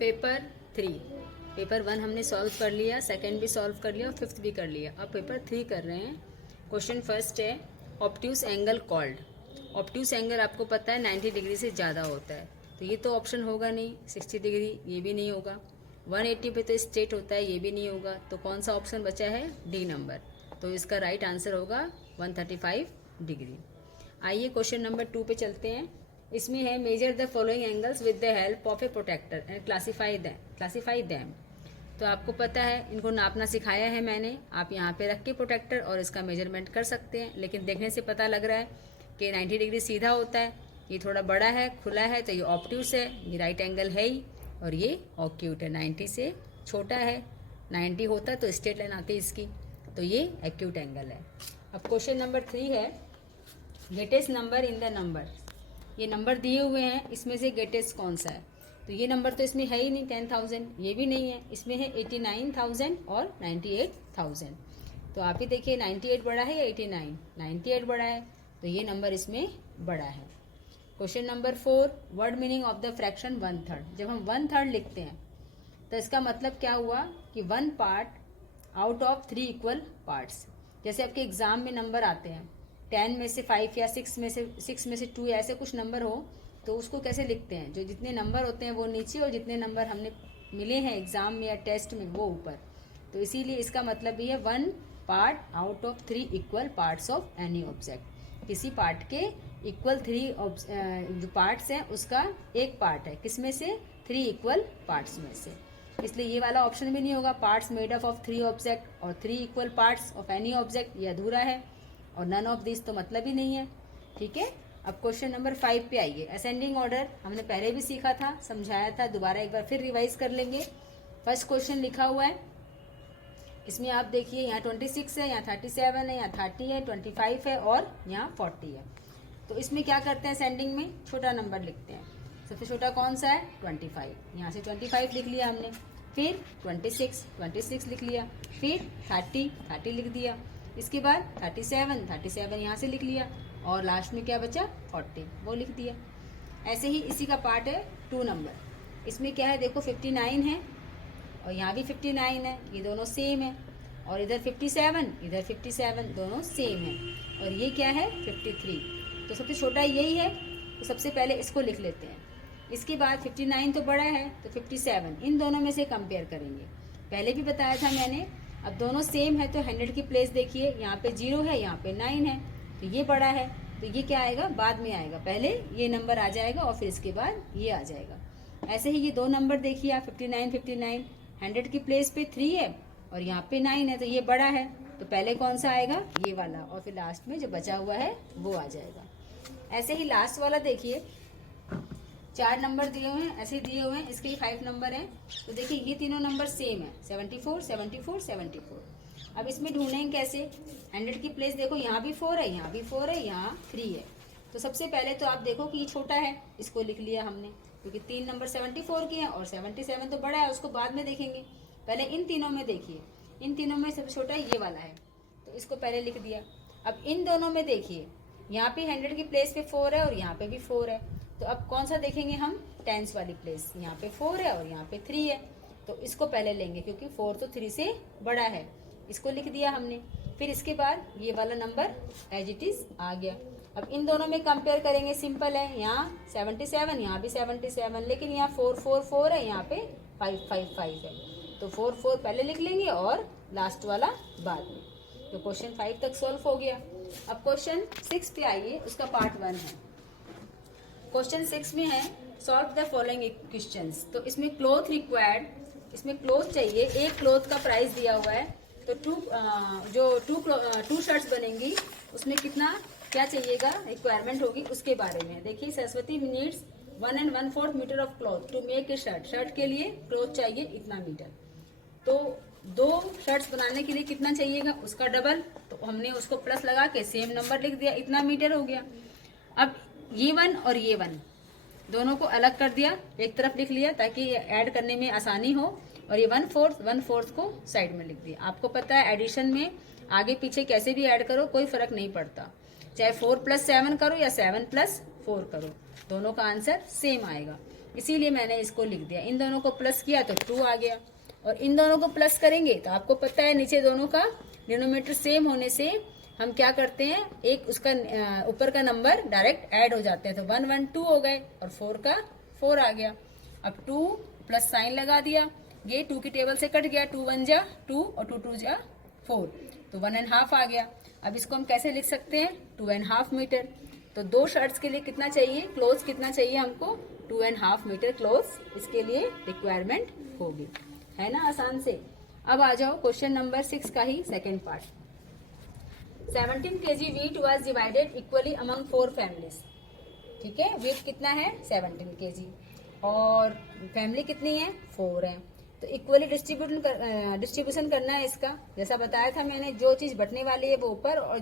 Paper 3, paper 1 हमने solve कर लिया, सेकंड भी सॉल्व कर लिया और फिफ्थ भी कर लिया। अब पेपर 3 कर रहे हैं। क्वेश्चन फर्स्ट है obtuse angle called. Obtuse angle आपको पता है 90 डिग्री से ज़्यादा होता है, तो ये तो ऑप्शन होगा नहीं। 60 डिग्री ये भी नहीं होगा। 180 पे तो स्ट्रेट होता है, ये भी नहीं होगा। तो कौन सा ऑप्शन बचा है? D number. तो इसका राइट आंसर होगा 135 डिग्री। आइए क्वेश्चन नंबर 2 पे चलते हैं। इसमें है measure the following angles with the help of a protractor and classify them. तो आपको पता है इनको नापना सिखाया है मैंने। आप यहाँ पे रख के प्रोटेक्टर और इसका मेजरमेंट कर सकते हैं, लेकिन देखने से पता लग रहा है कि 90 डिग्री सीधा होता है, ये थोड़ा बड़ा है, खुला है, तो ये ऑब्ट्यूस है, ये राइट एंगल है ही, और ये ऑक्यूट है, 90 से छोटा है। 90 होता तो स्ट्रेट लाइन आती इसकी, तो ये एक्यूट एंगल है। अब क्वेश्चन नंबर 3 है greatest number in the number. ये नंबर दिए हुए हैं, इसमें से ग्रेटेस्ट कौन सा है? तो ये नंबर तो इसमें है ही नहीं, 10,000 ये भी नहीं है, इसमें है 89,000 और 98,000। तो आप ही देखिए 98 बड़ा है या 89? 98 बड़ा है, तो ये नंबर इसमें बड़ा है। Question number 4 word meaning of the fraction 1/3। जब हम 1/3 लिखते हैं तो इसका मतलब क्या हुआ कि 1 part out of 3 equal parts. जैसे आपके एग्जाम में नंबर आते हैं 10 में से 5 या 6 में से 2 ऐसे कुछ नंबर हो, तो उसको कैसे लिखते हैं? जो जितने नंबर होते हैं वो नीचे और जितने नंबर हमने मिले हैं एग्जाम में या टेस्ट में वो ऊपर। तो इसीलिए इसका मतलब भी है 1 part out of 3 equal parts of any object. किसी पार्ट के इक्वल 3 जो पार्ट्स हैं उसका एक पार्ट है, किसमें से? 3 इक्वल पार्ट्स में से। इसलिए ये वाला ऑप्शन भी नहीं होगा, parts made up of 3 object और 3 equal parts of any object, ये अधूरा है, और नन ऑफ दिस तो मतलब ही नहीं है। ठीक है। अब क्वेश्चन नंबर 5 पे आइए। असेंडिंग ऑर्डर हमने पहले भी सीखा था, समझाया था, दोबारा एक बार फिर रिवाइज कर लेंगे। फर्स्ट क्वेश्चन लिखा हुआ है, इसमें आप देखिए यहाँ 26 है, यहाँ 37 है, यहाँ 30 है, 25 है और यहाँ 40 है। तो इसमें क्या करते हैं? असेंडिंग में छोटा नंबर लिखते हैं। सबसे छोटा कौन सा है? 25। यहाँ से 25 लिख लिया हमने, फिर 26 लिख लिया, फिर 30 लिख दिया, इसके बाद 37 यहाँ से लिख लिया, और लास्ट में क्या बचा? 40 वो लिख दिया। ऐसे ही इसी का पार्ट है 2 नंबर। इसमें क्या है? देखो 59 है और यहाँ भी 59 है, ये दोनों सेम है, और इधर 57 इधर 57 दोनों सेम है, और ये क्या है? 53। तो सबसे छोटा यही है, तो सबसे पहले इसको लिख लेते हैं। इसके बाद 59 तो बड़ा है, तो 57 इन दोनों में से कंपेयर करेंगे। पहले भी बताया था मैंने। अब दोनों सेम है तो 100 की प्लेस देखिए, यहाँ पे 0 है, यहाँ पे 9 है, तो ये बड़ा है, तो ये क्या आएगा? बाद में आएगा, पहले ये नंबर आ जाएगा और फिर इसके बाद ये आ जाएगा। ऐसे ही ये 2 नंबर देखिए आप, 59 100 की प्लेस पे 3 है और यहाँ पे 9 है, तो ये बड़ा है, तो पहले कौन सा आएगा? ये वाला, और फिर लास्ट में जो बचा हुआ है वो आ जाएगा। ऐसे ही लास्ट वाला देखिए, 4 नंबर दिए हुए हैं, ऐसे दिए हुए हैं, इसके ही 5 नंबर हैं। तो देखिए ये तीनों नंबर सेम है, 74। अब इसमें ढूंढेंगे कैसे? 100 की प्लेस देखो, यहाँ भी 4 है, यहाँ भी 4 है, यहाँ 3 है। तो सबसे पहले तो आप देखो कि ये छोटा है, इसको लिख लिया हमने, क्योंकि 3 नंबर 74 की है और 77 तो बड़ा है, उसको बाद में देखेंगे। पहले इन तीनों में देखिए, इन तीनों में सबसे छोटा ये वाला है, तो इसको पहले लिख दिया। अब इन दोनों में देखिए, यहाँ पे 100 की प्लेस पे 4 है और यहाँ पे भी 4 है, तो अब कौन सा देखेंगे हम? टेंस वाली प्लेस। यहाँ पे 4 है और यहाँ पे 3 है, तो इसको पहले लेंगे क्योंकि 4 तो 3 से बड़ा है, इसको लिख दिया हमने। फिर इसके बाद ये वाला नंबर एज इट इज आ गया। अब इन दोनों में कंपेयर करेंगे, सिंपल है, यहाँ 77 यहाँ भी 77, लेकिन यहाँ 4 है, यहाँ पे 5 है, तो 4 पहले लिख लेंगे और लास्ट वाला बाद में। तो क्वेश्चन 5 तक सॉल्व हो गया। अब क्वेश्चन 6 पे आइए, उसका पार्ट 1 है। क्वेश्चन 6 में है सॉल्व द फॉलोइंग क्वेश्चंस। तो इसमें क्लोथ रिक्वायर्ड, इसमें क्लोथ चाहिए, एक क्लोथ का प्राइस दिया हुआ है, तो टू शर्ट्स बनेंगी, उसमें कितना क्या चाहिएगा, रिक्वायरमेंट होगी, उसके बारे में देखिए। Saraswati needs 1 1/4 metre of cloth to make a shirt के लिए क्लोथ चाहिए इतना मीटर। तो 2 शर्ट्स बनाने के लिए कितना चाहिएगा, उसका डबल, तो हमने उसको प्लस लगा के सेम नंबर लिख दिया, इतना मीटर हो गया। अब ये 1 और ये 1 दोनों को अलग कर दिया, एक तरफ लिख लिया ताकि ऐड करने में आसानी हो, और ये 1/4 को साइड में लिख दिया। आपको पता है एडिशन में आगे पीछे कैसे भी ऐड करो कोई फर्क नहीं पड़ता, चाहे 4 + 7 करो या 7 + 4 करो, दोनों का आंसर सेम आएगा। इसीलिए मैंने इसको लिख दिया। इन दोनों को प्लस किया तो 2 आ गया, और इन दोनों को प्लस करेंगे तो आपको पता है नीचे दोनों का डिनोमिनेटर सेम होने से हम क्या करते हैं, एक उसका ऊपर का नंबर डायरेक्ट ऐड हो जाते हैं। तो 1 1 2 हो गए और 4 का 4 आ गया। अब 2 प्लस साइन लगा दिया, ये 2 की टेबल से कट गया, 2 1 जा 2 और 2 2 जा 4, तो 1.5 आ गया। अब इसको हम कैसे लिख सकते हैं, 2.5 मीटर। तो 2 शर्ट्स के लिए कितना चाहिए, क्लोज कितना चाहिए हमको, 2.5 मीटर क्लोज इसके लिए रिक्वायरमेंट होगी, है ना, आसान से। अब आ जाओ क्वेश्चन नंबर 6 का ही second part. 17 kg wheat was divided equally among 4 families। ठीक है, वेट कितना है 17 kg और फैमिली कितनी है 4 है। तो इक्वली डिस्ट्रीब्यूशन करना है इसका। जैसा बताया था मैंने, जो चीज़ बटने वाली है वो ऊपर और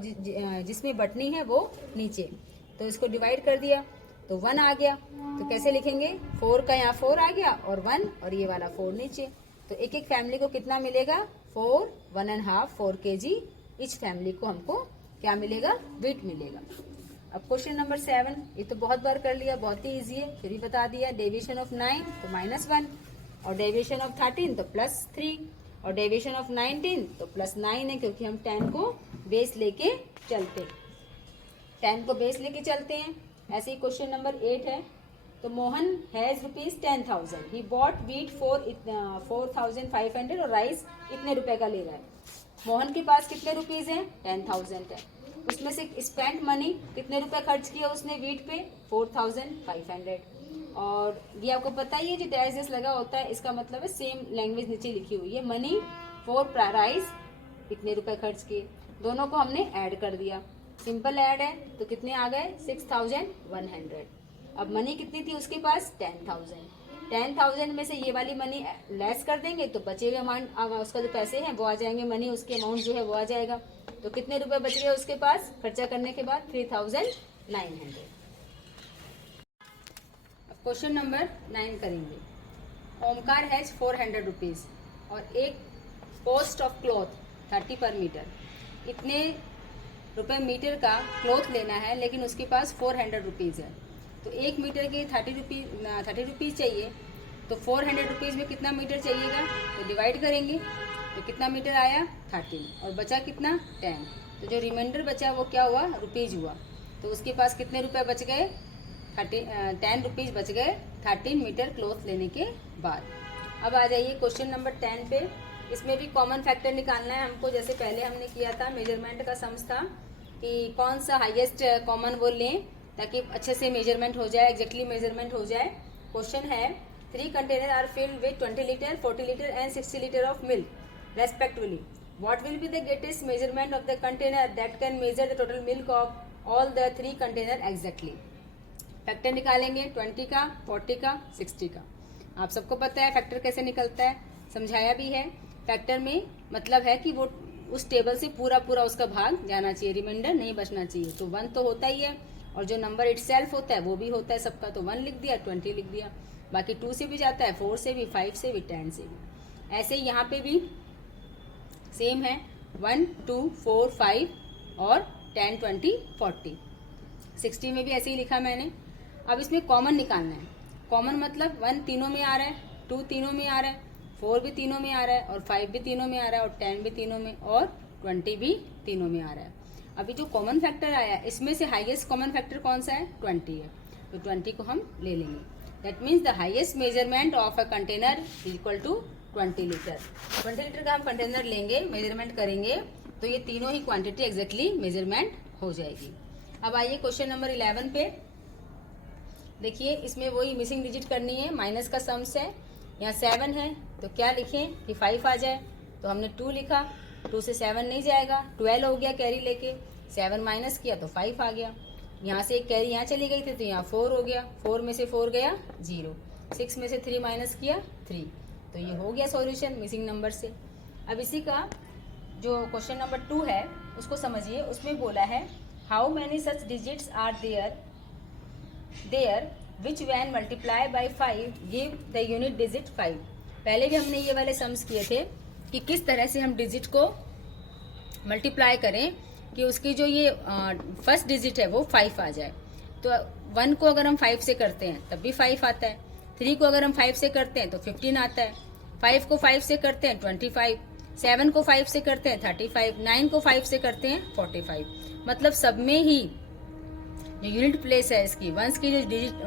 जिसमें बटनी है वो नीचे। तो इसको डिवाइड कर दिया तो 1 आ गया। तो कैसे लिखेंगे, 4 का यहाँ 4 आ गया और 1 और ये वाला 4 नीचे। तो एक एक फैमिली को कितना मिलेगा, 4 1.5 4 kg इच फैमिली को हमको क्या मिलेगा, वेट मिलेगा। अब क्वेश्चन नंबर 7, ये तो बहुत बार कर लिया, बहुत ही इजी है, फिर भी बता दिया। डेविएशन ऑफ 9 तो -1 और डेविएशन ऑफ 13 तो +3 और डेविएशन ऑफ 19 तो +9 है, क्योंकि हम 10 को बेस लेके चलते हैं, 10 को बेस लेके चलते हैं। ऐसे ही क्वेश्चन नंबर 8 है। तो Mohan has ₹10,000, he bought wheat for 4,500 और राइस इतने रुपए का ले रहा है। मोहन के पास कितने रुपीज हैं, 10,000 है। उसमें से स्पेंड मनी कितने रुपए खर्च किया उसने वीट पे, 4,500। और ये आपको पता ही है, जो डैश लगा होता है इसका मतलब है सेम लैंग्वेज नीचे लिखी हुई है। मनी फॉर राइस इतने रुपए खर्च किए, दोनों को हमने ऐड कर दिया, सिंपल ऐड है। तो कितने आ गए, 6,100। अब मनी कितनी थी उसके पास, 10,000। 10,000 में से ये वाली मनी लेस कर देंगे तो बचे हुए अमाउंट, उसका जो पैसे हैं वो आ जाएंगे, मनी उसके अमाउंट जो है वो आ जाएगा। तो कितने रुपए बच गए उसके पास खर्चा करने के बाद, 3,900। अब क्वेश्चन नंबर 9 करेंगे। ओमकार हैज 400 रुपीज और एक कॉस्ट ऑफ क्लॉथ 30 पर मीटर। इतने रुपए मीटर का क्लॉथ लेना है, लेकिन उसके पास 400 रुपीज है। तो 1 मीटर के 30 रुपीज चाहिए। तो 400 रुपीज में कितना मीटर चाहिएगा, तो डिवाइड करेंगे तो कितना मीटर आया, 13 और बचा कितना, 10। तो जो रिमाइंडर बचा वो क्या हुआ, रुपीज हुआ। तो उसके पास कितने रुपए बच गए, 10 रुपीज बच गए 13 मीटर क्लॉथ लेने के बाद। अब आ जाइए क्वेश्चन नंबर 10 पे। इसमें भी कॉमन फैक्टर निकालना है हमको, जैसे पहले हमने किया था, मेजरमेंट का सम्स था कि कौन सा हाईएस्ट कॉमन वो लें ताकि अच्छे से मेजरमेंट हो जाए, एग्जैक्टली मेजरमेंट हो जाए। क्वेश्चन है, 3 container are filled with 20 litre 40 litre and 60 litre of milk respectively. What will be the greatest measurement of the container that can measure the total milk of all the 3 container exactly? Factor निकालेंगे 20 का, 40 का, 60 का। आप सबको पता है factor कैसे निकलता है, समझाया भी है। फैक्टर में मतलब है कि वो उस टेबल से पूरा पूरा उसका भाग जाना चाहिए, रिमाइंडर नहीं बचना चाहिए। तो 1 तो होता ही है, और जो नंबर इटसेल्फ होता है वो भी होता है सबका। तो 1 लिख दिया, 20 लिख दिया। बाकी 2 से भी जाता है, 4 से भी, 5 से भी, 10 से भी। ऐसे ही यहाँ पे भी सेम है, 1 2 4 5 और 10 20 40। 60 में भी ऐसे ही लिखा मैंने। अब इसमें कॉमन निकालना है। कॉमन मतलब 1 तीनों में आ रहा है, 2 तीनों में आ रहा है, 4 भी तीनों में आ रहा है, और 5 भी तीनों में आ रहा है, और 10 भी तीनों में, और 20 भी तीनों में आ रहा है। अभी जो कॉमन फैक्टर आया इसमें से हाईएस्ट कॉमन फैक्टर कौन सा है, 20 है। तो 20 को हम ले लेंगे। That means the highest measurement of a container is equal to 20 litre. 20 litre का हम कंटेनर लेंगे, मेजरमेंट करेंगे तो ये तीनों ही क्वांटिटी एग्जैक्टली मेजरमेंट हो जाएगी। अब आइए क्वेश्चन नंबर 11 पे। देखिए इसमें वही मिसिंग डिजिट करनी है, माइनस का सम्स है। यहाँ 7 है तो क्या लिखें कि 5 आ जाए। तो हमने 2 लिखा, 2 से 7 नहीं जाएगा, 12 हो गया कैरी लेके, 7 माइनस किया तो 5 आ गया। यहाँ से एक कैरी यहाँ चली गई थी तो यहाँ 4 हो गया, 4 में से 4 गया 0, 6 में से 3 माइनस किया 3। तो ये हो गया सॉल्यूशन मिसिंग नंबर से। अब इसी का जो क्वेश्चन नंबर 2 है उसको समझिए। उसमें बोला है, how many such digits are there which when multiply by 5 give the unit digit 5। पहले भी हमने ये वाले सम्स किए थे कि किस तरह से हम डिजिट को मल्टीप्लाई करें कि उसकी जो ये फर्स्ट डिजिट है वो 5 आ जाए। तो 1 को अगर हम 5 से करते हैं तब भी 5 आता है, 3 को अगर हम 5 से करते हैं तो 15 आता है, 5 को 5 से करते हैं 25, 7 को 5 से करते हैं 35, 9 को 5 से करते हैं 45। मतलब सब में ही जो यूनिट प्लेस है इसकी वंस की जो डिजिट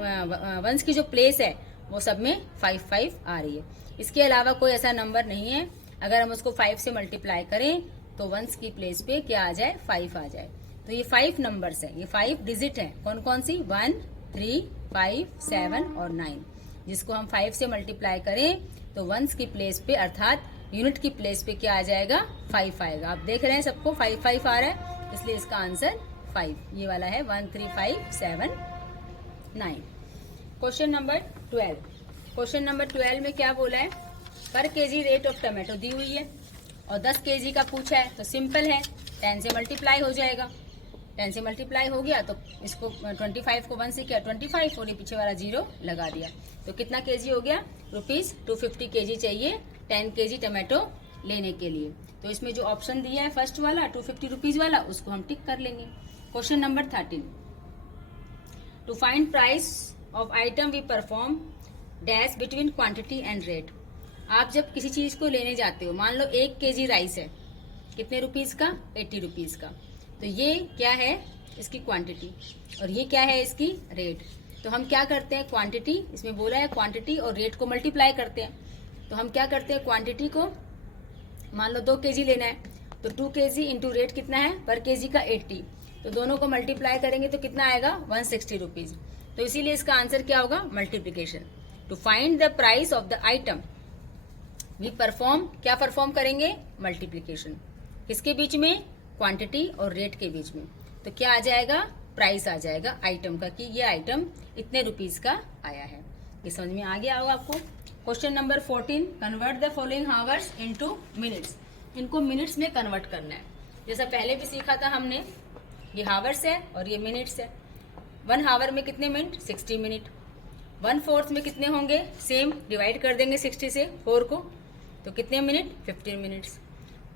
वंस की जो प्लेस है वो सब में 5 5 आ रही है। इसके अलावा कोई ऐसा नंबर नहीं है अगर हम उसको 5 से मल्टीप्लाई करें तो वंस की प्लेस पे क्या आ जाए, 5 आ जाए। तो ये 5 नंबर्स है, ये 5 डिजिट है। कौन कौन सी, 1, 3, 5, 7 और 9, जिसको हम 5 से मल्टीप्लाई करें तो वंस की प्लेस पे अर्थात यूनिट की प्लेस पे क्या आ जाएगा, 5 आएगा। आप देख रहे हैं सबको 5 5 आ रहा है, इसलिए इसका आंसर 5 ये वाला है, 1 3 5 7 9। Question number 12। क्वेश्चन नंबर 12 में क्या बोला है, पर केजी रेट ऑफ टमाटो दी हुई है और 10 केजी का पूछा है। तो सिंपल है, 10 से मल्टीप्लाई हो जाएगा। 10 से मल्टीप्लाई हो गया तो इसको 25 को 1 से किया 25 और ये पीछे वाला 0 लगा दिया। तो कितना केजी हो गया, ₹250 केजी चाहिए 10 केजी टमाटो लेने के लिए। तो इसमें जो ऑप्शन दिया है फर्स्ट वाला ₹250 वाला, उसको हम टिक कर लेंगे। Question number 13, to find price of item we perform dash between quantity and rate. आप जब किसी चीज को लेने जाते हो, मान लो 1 केजी राइस है, कितने रुपीज का, 80 रुपीज का। तो ये क्या है, इसकी क्वांटिटी, और ये क्या है, इसकी रेट। तो हम क्या करते हैं, क्वांटिटी, इसमें बोला है क्वांटिटी और रेट को मल्टीप्लाई करते हैं। तो हम क्या करते हैं, क्वांटिटी को मान लो 2 केजी लेना है तो 2 केजी इंटू रेट कितना है, पर केजी का 80, तो दोनों को मल्टीप्लाई करेंगे तो कितना आएगा, 160 रुपीज। तो इसीलिए इसका आंसर क्या होगा, multiplication. To find the price of the item we perform, क्या परफॉर्म करेंगे, मल्टीप्लीकेशन। किसके बीच में, क्वांटिटी और रेट के बीच में। तो क्या आ जाएगा, प्राइस आ जाएगा आइटम का, कि ये आइटम इतने रुपीज का आया है। ये समझ में आ गया होगा आपको। Question number 14, convert the following hours into minutes. इनको मिनट्स में कन्वर्ट करना है। जैसा पहले भी सीखा था हमने, ये हावर्स है और ये मिनट्स है। 1 हावर में कितने मिनट, 60 मिनट। 1/4 में कितने होंगे, सेम डिवाइड कर देंगे 60 से 4 को, तो कितने मिनट, 15 मिनट्स।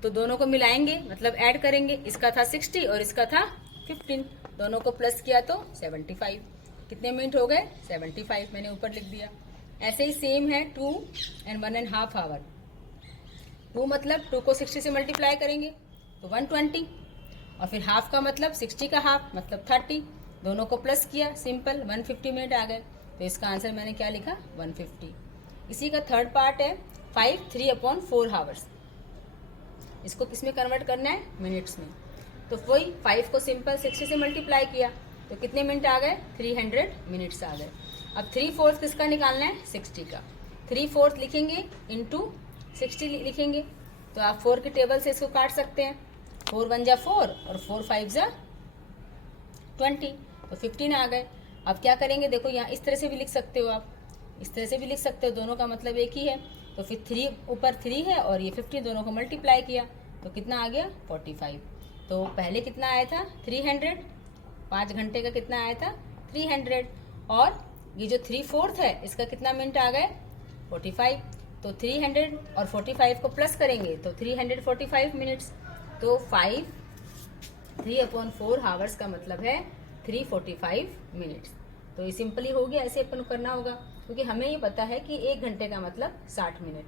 तो दोनों को मिलाएंगे, मतलब ऐड करेंगे, इसका था 60 और इसका था 15, दोनों को प्लस किया तो 75। कितने मिनट हो गए, 75, मैंने ऊपर लिख दिया। ऐसे ही सेम है 2 and 1.5 आवर। 2 मतलब 2 को 60 से मल्टीप्लाई करेंगे तो 120, और फिर हाफ का मतलब 60 का हाफ मतलब 30, दोनों को प्लस किया, सिंपल 150 मिनट आ गए। तो इसका आंसर मैंने क्या लिखा, 150। इसी का थर्ड पार्ट है 5 3/4 हावर्स। इसको किस में कन्वर्ट करना है, मिनट्स में। तो वही 5 को सिंपल 60 से मल्टीप्लाई किया तो कितने मिनट आ गए, 300 मिनट्स आ गए। अब 3/4 किसका निकालना है, 60 का। 3/4 लिखेंगे इंटू 60 लिखेंगे, तो आप 4 के टेबल से इसको काट सकते हैं। 4 1 जा 4 और 4 5 जा 20, तो 15 आ गए। अब क्या करेंगे, देखो यहाँ इस तरह से भी लिख सकते हो आप, इस तरह से भी लिख सकते हो, दोनों का मतलब एक ही है। तो फिर 3 ऊपर 3 है और ये 50, दोनों को मल्टीप्लाई किया तो कितना आ गया, 45। तो पहले कितना आया था, 300, 5 घंटे का कितना आया था, 300, और ये जो 3/4 है इसका कितना मिनट आ गए, 45। तो 300 और 45 को प्लस करेंगे तो 345 मिनट्स। तो 5 3/4 हावर्स का मतलब है 345 मिनट्स। तो ये सिंपली हो गया, ऐसे अपन करना होगा, क्योंकि हमें ये पता है कि 1 घंटे का मतलब 60 मिनट,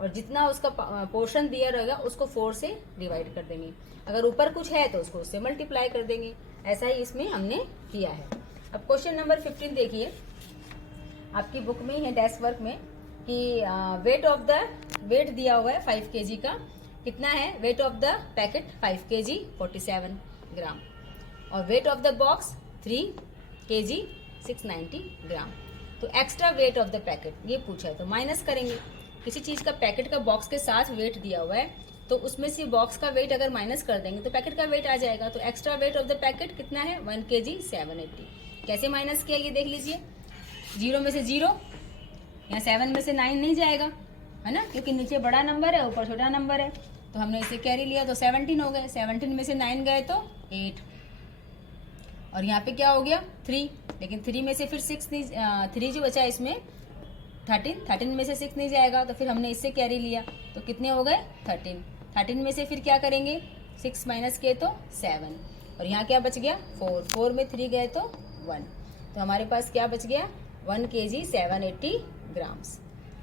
और जितना उसका पोर्शन दिया रहेगा उसको 4 से डिवाइड कर देंगे। अगर ऊपर कुछ है तो उसको उससे मल्टीप्लाई कर देंगे। ऐसा ही इसमें हमने किया है। अब क्वेश्चन नंबर 15 देखिए, आपकी बुक में ही है डेस्क वर्क में, कि वेट दिया हुआ है 5 केजी का। कितना है, weight of the packet 5 KG 47 ग्राम, और weight of the box 3 KG 690 ग्राम। तो extra weight of the packet ये पूछा है, तो माइनस करेंगे। किसी चीज का पैकेट का बॉक्स के साथ वेट दिया हुआ है तो उसमें से बॉक्स का वेट अगर माइनस कर देंगे तो पैकेट का वेट आ जाएगा। तो extra weight of the packet कितना है, 1 केजी 780। कैसे माइनस किया ये देख लीजिए, 0 में से 0, यहाँ 7 में से 9 नहीं जाएगा, है ना, क्योंकि नीचे बड़ा नंबर है ऊपर छोटा नंबर है। तो हमने इसे कैरी लिया तो 17 हो गए, 17 में से 9 गए तो 8, और यहाँ पे क्या हो गया 3, लेकिन 3 में से फिर 6 नहीं, 3 जो बचा इसमें 13 में से 6 नहीं जाएगा, तो फिर हमने इससे कैरी लिया तो कितने हो गए 13 में से फिर क्या करेंगे 6 माइनस किए तो 7, और यहाँ क्या बच गया 4 में 3 गए तो 1, तो हमारे पास क्या बच गया 1 केजी 780 ग्राम्स।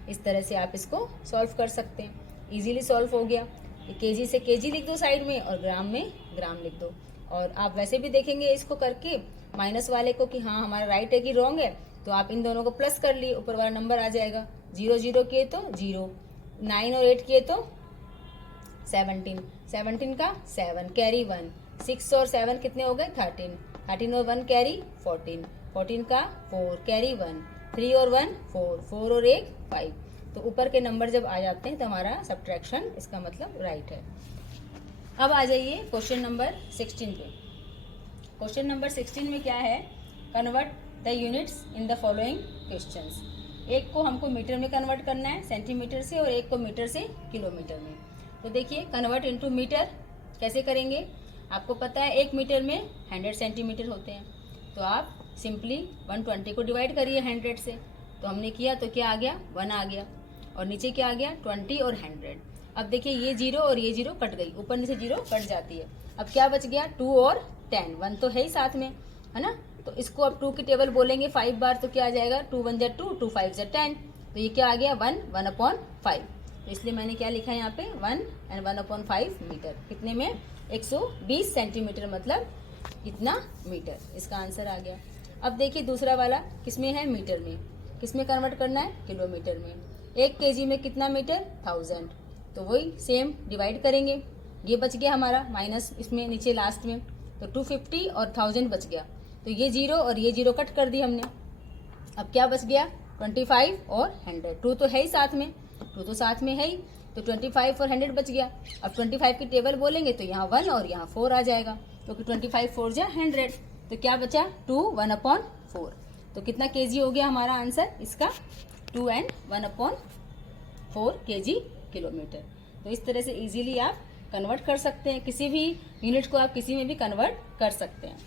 इस तरह से आप इसको सॉल्व कर सकते हैं। इजीली सॉल्व हो गया। केजी से केजी लिख दो साइड में और ग्राम में ग्राम लिख दो। और आप वैसे भी देखेंगे इसको करके माइनस वाले को कि हाँ हमारा राइट है कि रॉन्ग है, तो आप इन दोनों को प्लस कर लिए, ऊपर वाला नंबर आ जाएगा। 0 0 किए तो 0, 9 और 8 किए तो 17, 17 का 7 कैरी 1, 6 और 7 कितने हो गए 13, 13 और 1 कैरी 14, 14 का 4 कैरी 1, 3 और 1 4, 4 और 1 5। तो ऊपर के नंबर जब आ जाते हैं तो हमारा सब्ट्रैक्शन इसका मतलब राइट है। अब आ जाइए क्वेश्चन नंबर 16 पे। क्वेश्चन नंबर 16 में क्या है, convert the units in the following questions. एक को हमको मीटर में कन्वर्ट करना है सेंटीमीटर से, और एक को मीटर से किलोमीटर में। तो देखिए कन्वर्ट इनटू मीटर कैसे करेंगे। आपको पता है 1 मीटर में 100 सेंटीमीटर होते हैं, तो आप सिंपली 120 को डिवाइड करिए 100 से। तो हमने किया तो क्या आ गया 1 आ गया, और नीचे क्या आ गया 20 और 100। अब देखिए ये 0 और ये 0 कट गई, ऊपर नीचे 0 कट जाती है। अब क्या बच गया 2 और 10, 1 तो है ही साथ में, है ना। तो इसको अब 2 की टेबल बोलेंगे 5 बार तो क्या आ जाएगा 2 1 जा 2, 2 5 जा 10। तो ये क्या आ गया 1 1/5। तो इसलिए मैंने क्या लिखा है यहाँ पे 1 और 1/5 मीटर। कितने में 120 सेंटीमीटर, मतलब इतना मीटर। इसका आंसर आ गया। अब देखिए दूसरा वाला किसमें है, मीटर में। किसमें कन्वर्ट करना है, किलोमीटर में। 1 केजी में कितना मीटर 1000, तो वही सेम डिवाइड करेंगे। ये बच गया हमारा माइनस इसमें नीचे लास्ट में, तो 250 और 1000 बच गया। तो ये 0 और ये 0 कट कर दी हमने। अब क्या बच गया 25 और 100, 2 तो है ही साथ में, 2 तो साथ में है ही, तो 25 और 100 बच गया। अब 25 की टेबल बोलेंगे तो यहाँ 1 और यहाँ 4 आ जाएगा, क्योंकि 25 4 जा 100। तो क्या बचा 2 1/4। तो कितना केजी हो गया हमारा आंसर इसका 2 and 1/4 केजी किलोमीटर। तो इस तरह से इजीली आप कन्वर्ट कर सकते हैं, किसी भी यूनिट को आप किसी में भी कन्वर्ट कर सकते हैं।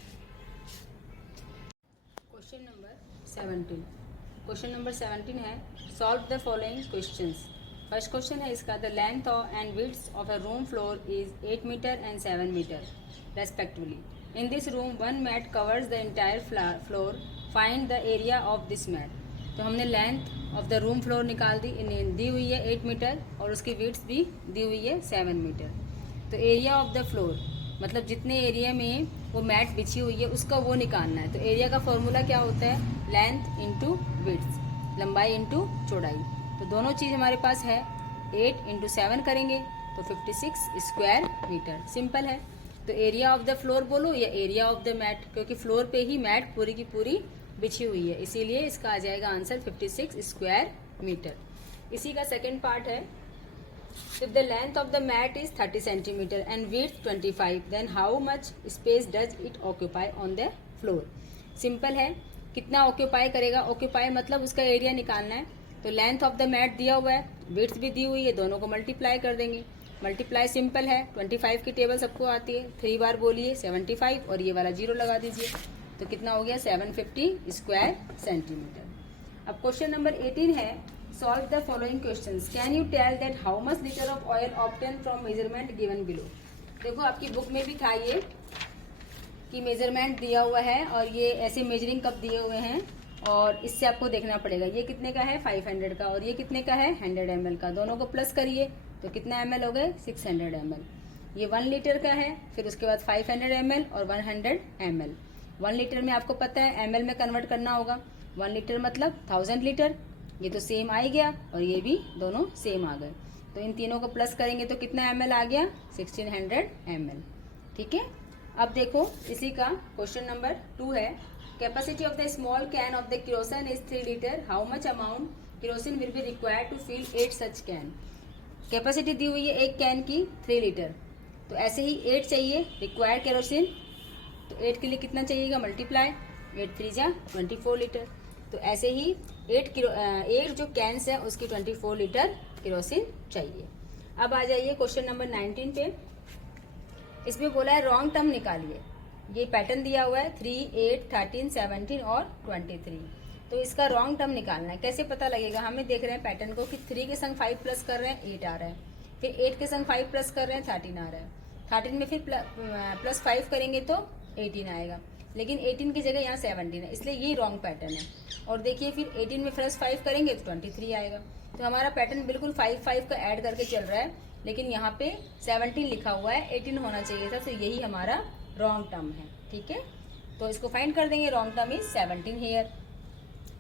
क्वेश्चन नंबर 17 है solve the following questions. First question है इसका, the length and width of a room floor is 8 metre and 7 metre respectively. In this room 1 mat covers the entire floor, find the area of this mat. तो हमने length of the room floor निकाल दी हुई है 8 metre, और उसकी width भी दी हुई है 7 मीटर। तो एरिया ऑफ द फ्लोर मतलब जितने एरिया में वो मैट बिछी हुई है उसका वो निकालना है। तो एरिया का फॉर्मूला क्या होता है, लेंथ इंटू विड्थ, लंबाई इंटू चौड़ाई। तो दोनों चीज़ हमारे पास है, 8 इंटू 7 करेंगे तो 56 स्क्वायर मीटर। सिंपल है। तो एरिया ऑफ द फ्लोर बोलो या एरिया ऑफ द मैट, क्योंकि फ्लोर पे ही मैट पूरी की पूरी बिछी हुई है, इसीलिए इसका आ जाएगा आंसर 56 स्क्वायर मीटर। इसी का सेकेंड पार्ट है, if the length of the mat is 30 centimeter and width 25, then how much space does it occupy on the floor? Simple है, कितना ऑक्यूपाई करेगा, ऑक्यूपाई मतलब उसका एरिया निकालना है। तो लेंथ ऑफ द मैट दिया हुआ है, विड्थ भी दी हुई है, दोनों को मल्टीप्लाई कर देंगे। मल्टीप्लाई सिंपल है, 25 की टेबल सबको आती है, 3 बार बोलिए 75 और ये वाला 0 लगा दीजिए, तो कितना हो गया 750 स्क्वायर सेंटीमीटर। अब क्वेश्चन नंबर 18 है, solve the following questions. Can you tell that how much litre of oil obtain from measurement given below. देखो आपकी बुक में भी था ये कि मेजरमेंट दिया हुआ है और ये ऐसे मेजरिंग कप दिए हुए हैं, और इससे आपको देखना पड़ेगा ये कितने का है 500 का और ये कितने का है 100 ml का। दोनों को प्लस करिए तो कितना ml हो गए 600 ml। ये 1 लीटर का है, फिर उसके बाद 500 ml और 100 ml। 1 लीटर में आपको पता है ml में कन्वर्ट करना होगा, 1 लीटर मतलब 1000 लीटर। ये तो सेम आ ही गया और ये भी दोनों सेम आ गए, तो इन तीनों को प्लस करेंगे तो कितना ml आ गया 1600 ml। ठीक है। अब देखो इसी का क्वेश्चन नंबर 2 है, capacity of the small can of the kerosene is 3 litre, how much amount kerosene will be required to fill 8 such can. Capacity दी हुई है एक कैन की 3 लीटर, तो ऐसे ही 8 चाहिए रिक्वायर्ड केरोसिन, तो 8 के लिए कितना चाहिएगा मल्टीप्लाई, 8 3 जा 24 लीटर। तो ऐसे ही 8 जो कैंस है उसकी 24 लीटर केरोसिन चाहिए। अब आ जाइए क्वेश्चन नंबर 19 पे। इसमें बोला है रॉन्ग टर्म निकालिए। ये पैटर्न दिया हुआ है 3, 8, 13, 17 और 23। तो इसका रॉन्ग टर्म निकालना है। कैसे पता लगेगा, हमें देख रहे हैं पैटर्न को कि 3 के संग 5 प्लस कर रहे हैं 8 आ रहा है, फिर 8 के संग 5 प्लस कर रहे हैं 13 आ रहा है, 13 में फिर प्लस 5 करेंगे तो 18 आएगा, लेकिन 18 की जगह यहाँ 17 है, इसलिए ये रॉन्ग पैटर्न है। और देखिए फिर 18 में +5 करेंगे तो 23 आएगा। तो हमारा पैटर्न बिल्कुल 5 का ऐड करके चल रहा है, लेकिन यहाँ पे 17 लिखा हुआ है, 18 होना चाहिए था, तो यही हमारा रॉन्ग टर्म है। ठीक है, तो इसको फाइंड कर देंगे। Wrong term is 17 here.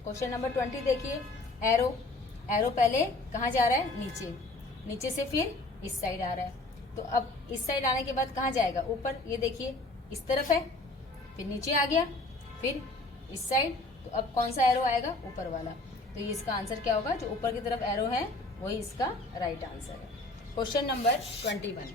Question number 20 देखिए, एरो पहले कहाँ जा रहा है, नीचे से फिर इस साइड आ रहा है। तो अब इस साइड आने के बाद कहाँ जाएगा, ऊपर। ये देखिए इस तरफ है, फिर नीचे आ गया, फिर इस साइड। तो अब कौन सा एरो आएगा, ऊपर वाला। तो ये इसका आंसर क्या होगा, जो ऊपर की तरफ एरो है वही इसका राइट आंसर है। Question number 21।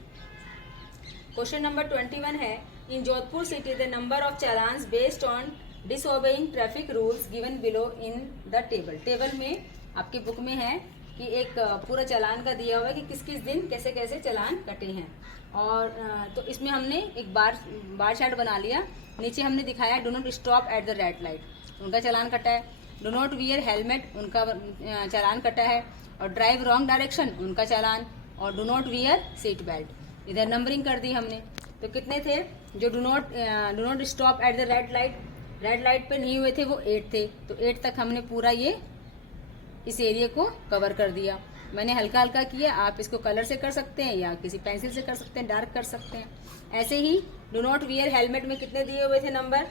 क्वेश्चन नंबर 21 है, in Jodhpur city the number of challans based on disobeying traffic rules given below in the table. Table में आपकी बुक में है कि एक पूरा चालान का दिया हुआ है कि किस किस दिन कैसे कैसे चालान कटे हैं। और तो इसमें हमने एक बार चार्ट बना लिया। नीचे हमने दिखाया do not stop at the red light, उनका चालान कटा है। डू नॉट वियर हेलमेट, उनका चालान कटा है। और ड्राइव रॉन्ग डायरेक्शन, उनका चालान। और do not wear seat belt, इधर नंबरिंग कर दी हमने। तो कितने थे, जो do not stop at the red light पे नहीं हुए थे वो 8 थे। तो 8 तक हमने पूरा ये इस एरिया को कवर कर दिया। मैंने हल्का हल्का किया, आप इसको कलर से कर सकते हैं या किसी पेंसिल से कर सकते हैं, डार्क कर सकते हैं। ऐसे ही डू नॉट वियर हेलमेट में कितने दिए हुए थे नंबर,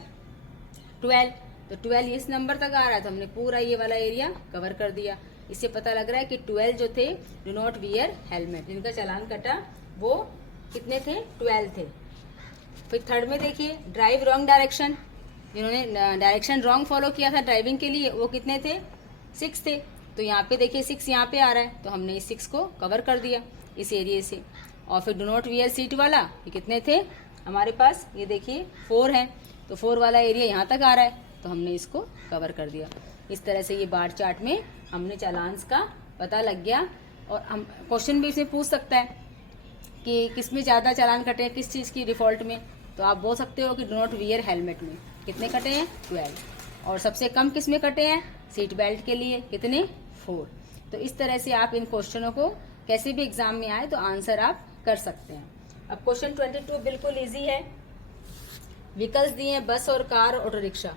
12। तो 12 इस नंबर तक आ रहा है, तो हमने पूरा ये वाला एरिया कवर कर दिया। इससे पता लग रहा है कि 12 जो थे डू नॉट वियर हेलमेट, जिनका चालान कटा वो कितने थे, 12 थे। फिर थर्ड में देखिए ड्राइव रॉन्ग डायरेक्शन, जिन्होंने डायरेक्शन रॉन्ग फॉलो किया था ड्राइविंग के लिए, वो कितने थे, 6 थे। तो यहाँ पे देखिए 6 यहाँ पे आ रहा है, तो हमने इस 6 को कवर कर दिया इस एरिया से। और फिर डू नॉट वियर सीट वाला ये कितने थे हमारे पास, ये देखिए 4 है, तो 4 वाला एरिया यहाँ तक आ रहा है, तो हमने इसको कवर कर दिया। इस तरह से ये बार चार्ट में हमने चालान्स का पता लग गया। और हम क्वेश्चन भी इसमें पूछ सकता है कि किस में ज़्यादा चालान कटे हैं, किस चीज़ की डिफ़ॉल्ट में। तो आप बोल सकते हो कि डू नॉट वियर हेलमेट में कितने कटे हैं, 12। और सबसे कम किस में कटे हैं, सीट बेल्ट के लिए कितने, 4। तो इस तरह से आप इन क्वेश्चनों को कैसे भी एग्जाम में आए तो आंसर आप कर सकते हैं। अब क्वेश्चन 22 बिल्कुल इजी है। व्हीकल्स दिए हैं बस और कार, ऑटो रिक्शा,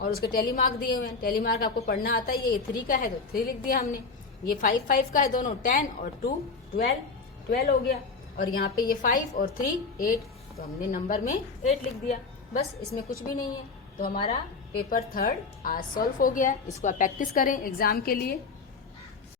और उसके टेलीमार्क दिए हुए हैं। टेलीमार्क आपको पढ़ना आता है, ये 3 का है तो 3 लिख दिया हमने। ये 5 का है, दोनों 10 और 2 12 हो गया। और यहाँ पे ये 5 और 3 8, तो हमने नंबर में 8 लिख दिया। बस इसमें कुछ भी नहीं है। तो हमारा पेपर 3 आज सॉल्व हो गया है। इसको आप प्रैक्टिस करें एग्जाम के लिए।